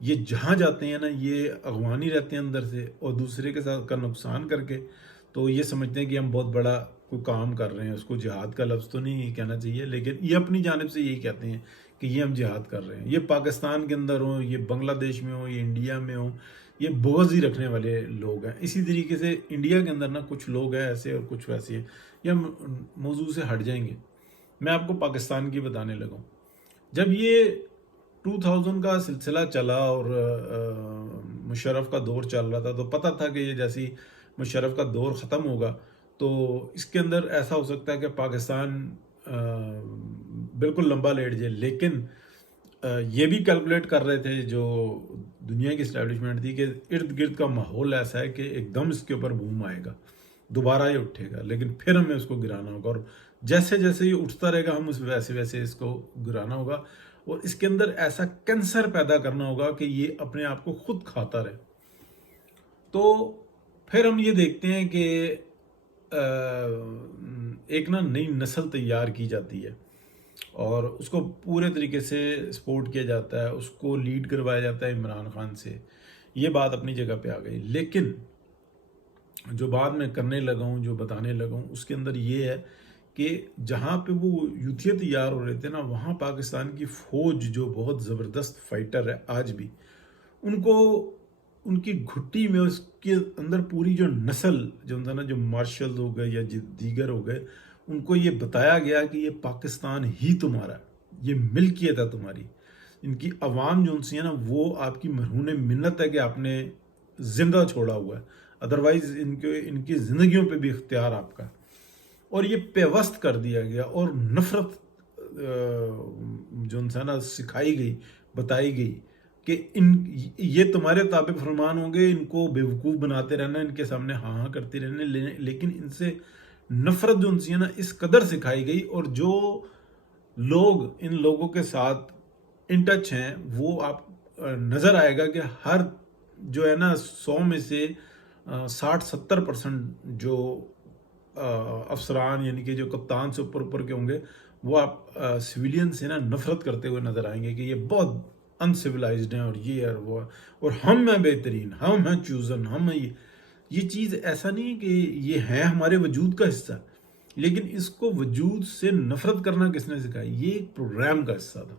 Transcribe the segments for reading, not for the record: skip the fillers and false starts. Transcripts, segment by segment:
یہ جہاں جاتے ہیں نا یہ اغوانی رہتے ہیں اندر سے، اور دوسرے کے ساتھ کا نقصان کر کے تو یہ سمجھتے ہیں کہ ہم بہت بڑا کوئی کام کر رہے ہیں. اس کو جہاد کا لفظ تو نہیں کہنا چاہیے، لیکن یہ اپنی جانب سے یہی کہتے ہیں کہ یہ ہم جہاد کر رہے ہیں. یہ پاکستان کے اندر ہوں، یہ بنگلہ دیش میں ہوں، یہ انڈیا میں ہوں، یہ بغض ہی رکھنے والے لوگ ہیں. اسی طریقے سے انڈیا کے اندر نا کچھ لوگ ہیں ایسے اور کچھ ویسے ہیں. یہ ہم موضوع سے ہٹ جائیں گے. میں آپ کو پاکستان کی بتانے لگا ہوں. جب یہ 2000 کا سلسلہ چلا اور مشرف کا دور چل رہا تھا تو پتہ تھا کہ یہ جیسی مشرف کا دور ختم ہوگا تو اس کے اندر ایسا ہو سکتا ہے کہ پاکستان بالکل لمبا لیٹ جائے. لیکن یہ بھی کیلکولیٹ کر رہے تھے جو دنیا کی اسٹیبلشمنٹ تھی کہ ارد گرد کا ماحول ایسا ہے کہ ایک دم اس کے اوپر بوم آئے گا، دوبارہ یہ اٹھے گا، لیکن پھر ہمیں اس کو گرانا ہوگا، اور جیسے جیسے یہ اٹھتا رہے گا ہم اس ویسے ویسے اس کو گرانا ہوگا، اور اس کے اندر ایسا کینسر پیدا کرنا ہوگا کہ یہ اپنے آپ کو خود کھاتا رہے. تو پھر ہم یہ دیکھتے ہیں کہ ایک نا نئی نسل تیار کی جاتی ہے اور اس کو پورے طریقے سے سپورٹ کیا جاتا ہے، اس کو لیڈ کروایا جاتا ہے عمران خان سے. یہ بات اپنی جگہ پہ آ گئی. لیکن جو بات میں کرنے لگا ہوں، جو بتانے لگا ہوں، اس کے اندر یہ ہے کہ جہاں پہ وہ یوتھیا تیار ہو رہے تھے نا، وہاں پاکستان کی فوج جو بہت زبردست فائٹر ہے آج بھی، ان کو ان کی گھٹی میں اس کے اندر پوری جو نسل جو ہوتا ہے نا، جو مارشل ہو گئے یا دیگر ہو گئے، ان کو یہ بتایا گیا کہ یہ پاکستان ہی تمہارا ہے، یہ ملکیت ہے تمہاری. ان کی عوام جو ان سے ہے نا وہ آپ کی مرہون منت ہے کہ آپ نے زندہ چھوڑا ہوا ہے، ادروائز ان کی زندگیوں پہ بھی اختیار آپ کا. اور یہ پیوست کر دیا گیا اور نفرت جو انسان سکھائی گئی، بتائی گئی کہ یہ تمہارے تابع فرمان ہوں گے، ان کو بیوقوف بناتے رہنا، ان کے سامنے ہاں ہاں کرتے رہنے. لیکن ان سے نفرت جو ان سے ہے نا اس قدر سکھائی گئی، اور جو لوگ ان لوگوں کے ساتھ ان ٹچ ہیں وہ آپ نظر آئے گا کہ ہر جو ہے نا 100 میں سے 60-70% جو افسران یعنی کہ جو کپتان سے اوپر کے ہوں گے وہ آپ سویلین سے نا نفرت کرتے ہوئے نظر آئیں گے کہ یہ بہت انسیولائزڈ ہیں اور یہ اور وہ، اور ہم ہیں بہترین، ہم ہیں چوزن، ہم ہیں یہ چیز ایسا نہیں ہے کہ یہ ہے ہمارے وجود کا حصہ، لیکن اس کو وجود سے نفرت کرنا کس نے سکھائی؟ یہ ایک پروگرام کا حصہ تھا.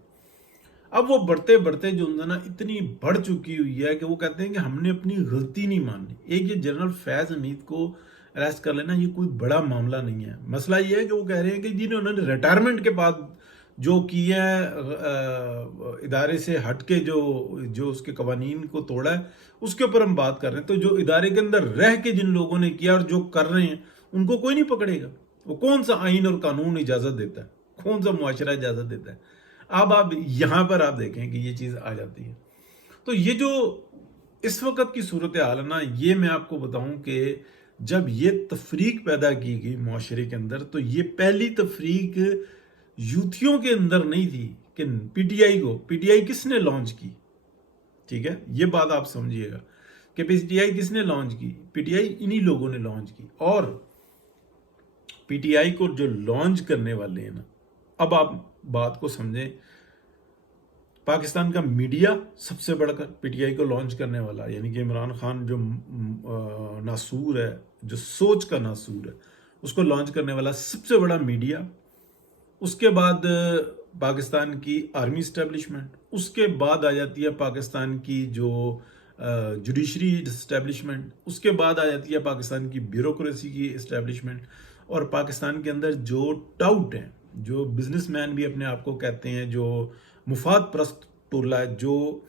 اب وہ بڑھتے بڑھتے جو نا اتنی بڑھ چکی ہوئی ہے کہ وہ کہتے ہیں کہ ہم نے اپنی غلطی نہیں مانی. ایک یہ جنرل فیض حمید کو اریسٹ کر لینا یہ کوئی بڑا معاملہ نہیں ہے. مسئلہ یہ ہے کہ وہ کہہ رہے ہیں کہ جنہوں نے ریٹائرمنٹ کے بعد جو کیا ہے ادارے سے ہٹ کے جو اس کے قوانین کو توڑا ہے اس کے اوپر ہم بات کر رہے ہیں. تو جو ادارے کے اندر رہ کے جن لوگوں نے کیا اور جو کر رہے ہیں ان کو کوئی نہیں پکڑے گا. وہ کون سا آئین اور قانون اجازت دیتا ہے؟ کون سا معاشرہ اجازت دیتا ہے؟ اب آپ یہاں پر آپ دیکھیں کہ یہ چیز آ جاتی ہے. تو یہ جو اس وقت کی صورتحال ہے نا، یہ میں آپ کو بتاؤں کہ جب یہ تفریق پیدا کی گئی معاشرے کے اندر تو یہ پہلی تفریق یوتھیوں کے اندر نہیں تھی کہ پی ٹی آئی کس نے لانچ کی. ٹھیک ہے، یہ بات آپ سمجھیے گا کہ پی ٹی آئی کس نے لانچ کی. پی ٹی آئی انہی لوگوں نے لانچ کی. اور پی ٹی آئی کو جو لانچ کرنے والے ہیں نا، اب آپ بات کو سمجھیں، پاکستان کا میڈیا سب سے بڑھ کر پی ٹی آئی کو لانچ کرنے والا، یعنی کہ عمران خان جو ناسور ہے، جو سوچ کا ناسور ہے، اس کو لانچ کرنے والا سب سے بڑا میڈیا. اس کے بعد پاکستان کی آرمی اسٹیبلشمنٹ، اس کے بعد آ جاتی ہے پاکستان کی جو جوڈیشری اسٹیبلشمنٹ، اس کے بعد آ جاتی ہے پاکستان کی بیوروکریسی کی اسٹیبلشمنٹ، اور پاکستان کے اندر جو ٹاؤٹ ہیں، جو بزنس مین بھی اپنے آپ کو کہتے ہیں، جو مفاد پرست ٹولہ ہے، جو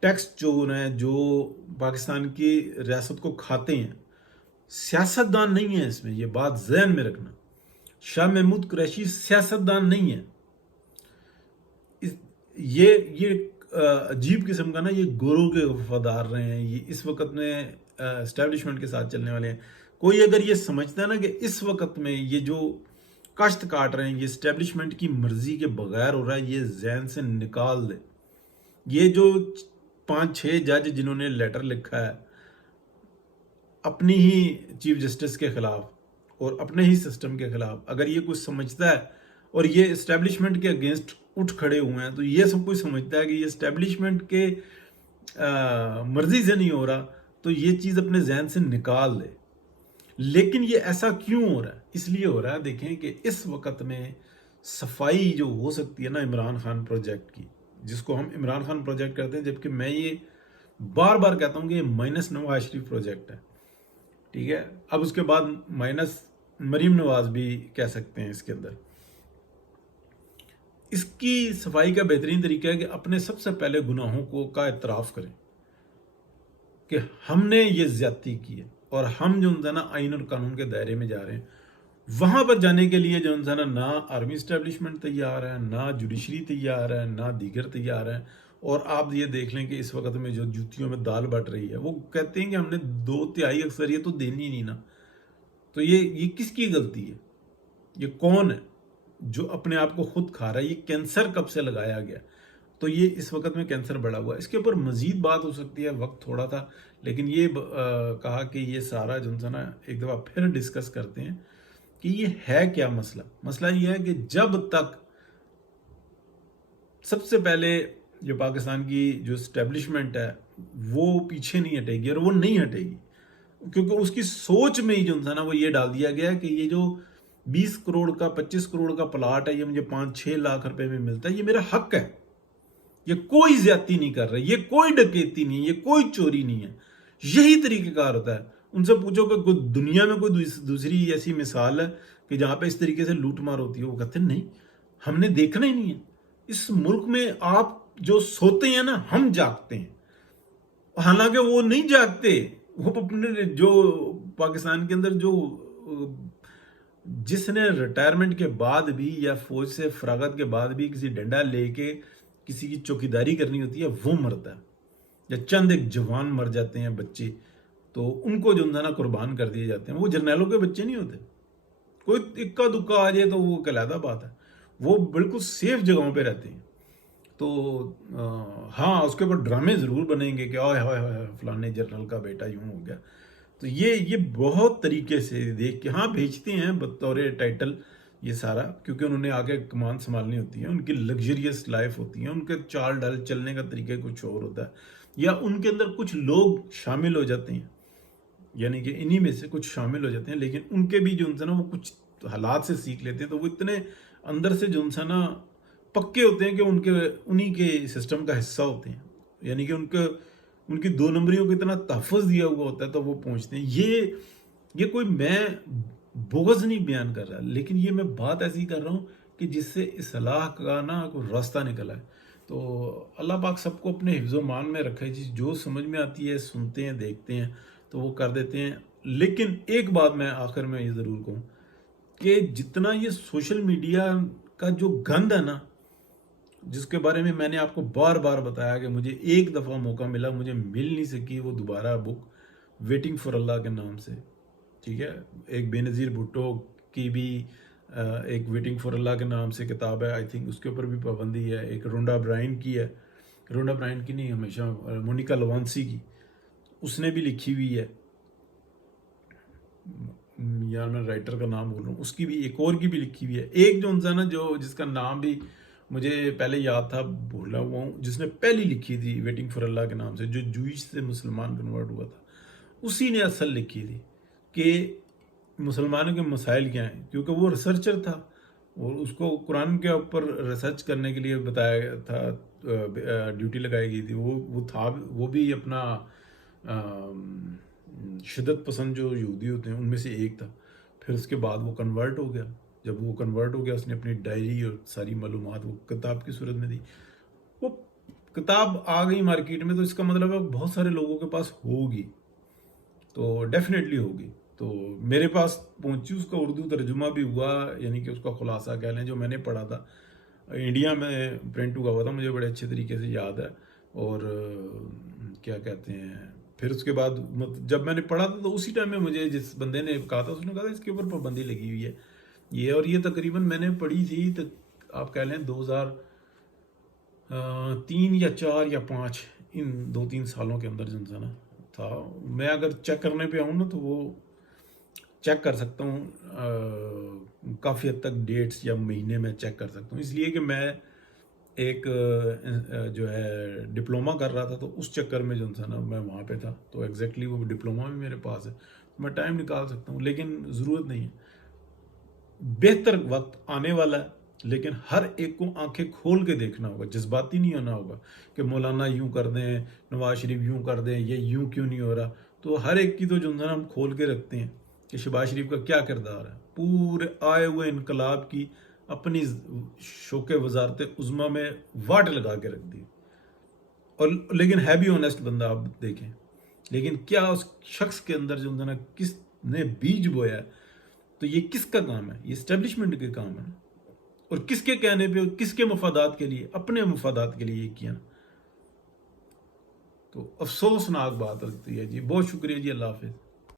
ٹیکس چور ہیں، جو پاکستان کی ریاست کو کھاتے ہیں، سیاست دان نہیں ہے. اس میں یہ بات ذہن میں رکھنا، شاہ محمود قریشی سیاست دان نہیں ہے. یہ عجیب قسم کا نا یہ گورو کے وفادار رہے ہیں، یہ اس وقت میں اسٹیبلشمنٹ کے ساتھ چلنے والے ہیں. کوئی اگر یہ سمجھتا ہے نا کہ اس وقت میں یہ جو کاشت کاٹ رہے ہیں یہ اسٹیبلشمنٹ کی مرضی کے بغیر ہو رہا ہے، یہ ذہن سے نکال دے. یہ جو 5-6 جج جنہوں نے لیٹر لکھا ہے اپنی ہی چیف جسٹس کے خلاف اور اپنے ہی سسٹم کے خلاف، اگر یہ کچھ سمجھتا ہے اور یہ اسٹیبلشمنٹ کے اگینسٹ اٹھ کھڑے ہوئے ہیں تو یہ سب کچھ سمجھتا ہے کہ یہ اسٹیبلشمنٹ کے مرضی سے نہیں ہو رہا تو یہ چیز اپنے ذہن سے نکال دے. لیکن یہ ایسا کیوں ہو رہا ہے؟ اس لیے ہو رہا ہے دیکھیں کہ اس وقت میں صفائی جو ہو سکتی ہے نا عمران خان پروجیکٹ کی، جس کو ہم عمران خان پروجیکٹ کہتے ہیں، جبکہ میں یہ بار بار کہتا ہوں کہ یہ مائنس نواز شریف پروجیکٹ ہے. ٹھیک ہے، اب اس کے بعد مائنس مریم نواز بھی کہہ سکتے ہیں اس کے اندر. اس کی صفائی کا بہترین طریقہ ہے کہ اپنے سب سے پہلے گناہوں کا اعتراف کریں کہ ہم نے یہ زیادتی کی ہے، اور ہم جو ہے نا آئین اور قانون کے دائرے میں جا رہے ہیں. وہاں پر جانے کے لیے جو ہے نا نہ آرمی اسٹیبلشمنٹ تیار ہے، نہ جوڈیشری تیار ہے، نہ دیگر تیار ہے. اور آپ یہ دیکھ لیں کہ اس وقت میں جو جوتیوں میں دال بٹ رہی ہے، وہ کہتے ہیں کہ ہم نے 2/3 اکثریت تو دینی نہیں نا. تو یہ کس کی غلطی ہے؟ یہ کون ہے جو اپنے آپ کو خود کھا رہا ہے؟ یہ کینسر کب سے لگایا گیا؟ تو یہ اس وقت میں کینسر بڑھا ہوا ہے. اس کے اوپر مزید بات ہو سکتی ہے، وقت تھوڑا تھا، لیکن یہ کہا کہ یہ سارا جو ہے نا ایک دفعہ پھر ڈسکس کرتے ہیں کہ یہ ہے کیا مسئلہ. مسئلہ یہ ہے کہ جب تک سب سے پہلے جو پاکستان کی جو اسٹیبلشمنٹ ہے وہ پیچھے نہیں ہٹے گی، اور وہ نہیں ہٹے گی، کیونکہ اس کی سوچ میں ہی جو ہے نا وہ یہ ڈال دیا گیا کہ یہ جو 20 کروڑ کا 25 کروڑ کا پلاٹ ہے، یہ مجھے 5-6 لاکھ روپے میں ملتا ہے، یہ میرا حق ہے، یہ کوئی زیادتی نہیں کر رہا، یہ کوئی ڈکیتی نہیں، یہ کوئی چوری نہیں ہے. یہی طریقہ کار ہوتا ہے. ان سے پوچھو کہ کوئی دنیا میں کوئی دوسری ایسی مثال ہے کہ جہاں پہ اس طریقے سے لوٹ مار ہوتی ہے؟ وہ کہتے ہیں نہیں، ہم نے دیکھنا ہی نہیں ہے. اس ملک میں آپ جو سوتے ہیں نا، ہم جاگتے ہیں. حالانکہ وہ نہیں جاگتے، وہ اپنے جو پاکستان کے اندر جو جس نے ریٹائرمنٹ کے بعد بھی یا فوج سے فراغت کے بعد بھی کسی ڈنڈا لے کے کسی کی چوکیداری کرنی ہوتی ہے، وہ مرتا ہے. یا چند ایک جوان مر جاتے ہیں بچے، تو ان کو جو نا قربان کر دیے جاتے ہیں. وہ جرنیلوں کے بچے نہیں ہوتے. کوئی اکا دکا آ جائے تو وہ علیحدہ بات ہے، وہ بالکل سیف جگہوں پہ رہتے ہیں. تو ہاں، اس کے اوپر ڈرامے ضرور بنیں گے کہ آئے ہائے ہائے فلانے جنرل کا بیٹا یوں ہو گیا. تو یہ بہت طریقے سے دیکھ کے ہاں بھیجتے ہیں بطور ٹائٹل یہ سارا، کیونکہ انہوں نے آگے کمان سنبھالنی ہوتی ہے، ان کی لگژریس لائف ہوتی ہے، ان کے چال ڈال چلنے کا طریقہ کچھ اور ہوتا ہے، یا ان کے اندر کچھ لوگ شامل ہو جاتے ہیں، یعنی کہ انہی میں سے کچھ شامل ہو جاتے ہیں، لیکن ان کے بھی جو ہے نا وہ کچھ حالات سے سیکھ لیتے ہیں. تو وہ اتنے اندر سے جو ہے نا پکے ہوتے ہیں کہ انہی کے سسٹم کا حصہ ہوتے ہیں، یعنی کہ ان کی 2 نمبریوں کو اتنا تحفظ دیا ہوا ہوتا ہے تو وہ پہنچتے ہیں. یہ کوئی میں بغض نہیں بیان کر رہا، لیکن یہ میں بات ایسی کر رہا ہوں کہ جس سے اصلاح کا نا کوئی راستہ نکلا ہے. تو اللہ پاک سب کو اپنے حفظ و مان میں رکھے. جو سمجھ میں آتی ہے سنتے ہیں، دیکھتے ہیں تو وہ کر دیتے ہیں. لیکن ایک بات میں آخر میں یہ ضرور کہوں کہ جتنا یہ سوشل میڈیا کا جو گند ہے نا، جس کے بارے میں نے آپ کو بار بار بتایا کہ مجھے ایک دفعہ موقع ملا، مجھے مل نہیں سکی وہ دوبارہ بک، ویٹنگ فار اللہ کے نام سے. ٹھیک ہے، ایک بے نظیر بھٹو کی بھی ایک ویٹنگ فار اللہ کے نام سے کتاب ہے، آئی تھنک اس کے اوپر بھی پابندی ہے. ایک رونڈا برائن کی ہے، رونڈا برائن کی نہیں، ہمیشہ مونیکا لوانسی کی، اس نے بھی لکھی ہوئی ہے. یار میں رائٹر کا نام بول رہا ہوں، اس کی بھی ایک اور کی بھی لکھی ہوئی ہے. ایک جو انسان ہے جو جس کا نام بھی مجھے پہلے یاد تھا، بھولا ہوا ہوں، جس نے پہلی لکھی تھی ویٹنگ فار اللہ کے نام سے، جو جوئش سے مسلمان کنورٹ ہوا تھا، اسی نے اصل لکھی تھی کہ مسلمانوں کے مسائل کیا ہیں، کیونکہ وہ ریسرچر تھا اور اس کو قرآن کے اوپر ریسرچ کرنے کے لیے بتایا گیا تھا، ڈیوٹی لگائی گئی تھی. وہ تھا، وہ بھی اپنا شدت پسند جو یہودی ہوتے ہیں ان میں سے ایک تھا. پھر اس کے بعد وہ کنورٹ ہو گیا. جب وہ کنورٹ ہو گیا، اس نے اپنی ڈائری اور ساری معلومات وہ کتاب کی صورت میں دی. وہ کتاب آ گئی مارکیٹ میں، تو اس کا مطلب ہے بہت سارے لوگوں کے پاس ہوگی، تو ڈیفینیٹلی ہوگی. تو میرے پاس پہنچی، اس کا اردو ترجمہ بھی ہوا، یعنی کہ اس کا خلاصہ کہہ لیں جو میں نے پڑھا تھا. انڈیا میں پرنٹ ہوا تھا، مجھے بڑے اچھے طریقے سے یاد ہے. اور کیا کہتے ہیں، پھر اس کے بعد جب میں نے پڑھا تھا تو اسی ٹائم میں مجھے جس بندے نے کہا تھا، اس نے کہا تھا اس کے اوپر پابندی لگی ہوئی ہے یہ. اور یہ تقریباً میں نے پڑھی تھی تو آپ کہہ لیں 2003 یا 4 یا 5، ان 2-3 سالوں کے اندر جو نا تھا. میں اگر چیک کرنے پہ آؤں نا تو وہ چیک کر سکتا ہوں، کافی حد تک ڈیٹس یا مہینے میں چیک کر سکتا ہوں، اس لیے کہ میں ایک جو ہے ڈپلوما کر رہا تھا، تو اس چکر میں جو تھا نا میں وہاں پہ تھا، تو ایگزیکٹلی وہ ڈپلوما بھی میرے پاس ہے، میں ٹائم نکال سکتا ہوں، لیکن ضرورت نہیں ہے. بہتر وقت آنے والا ہے، لیکن ہر ایک کو آنکھیں کھول کے دیکھنا ہوگا، جذباتی نہیں ہونا ہوگا کہ مولانا یوں کر دیں، نواز شریف یوں کر دیں، یہ یوں کیوں نہیں ہو رہا. تو ہر ایک کی تو جو ہے نا ہم کھول کے رکھتے ہیں کہ شہباز شریف کا کیا کردار ہے. پورے آئے ہوئے انقلاب کی اپنی شوکے وزارت عظمیٰ میں واٹ لگا کے رکھ دی، اور لیکن ہے بھی آنیسٹ بندہ آپ دیکھیں. لیکن کیا اس شخص کے اندر جو ہے نا کس نے بیج بویا ہے، تو یہ کس کا کام ہے؟ یہ اسٹیبلشمنٹ کے کام ہے، اور کس کے کہنے پہ، کس کے مفادات کے لیے؟ اپنے مفادات کے لیے یہ کیا. تو افسوسناک بات ہوتی ہے جی. بہت شکریہ جی. اللہ حافظ.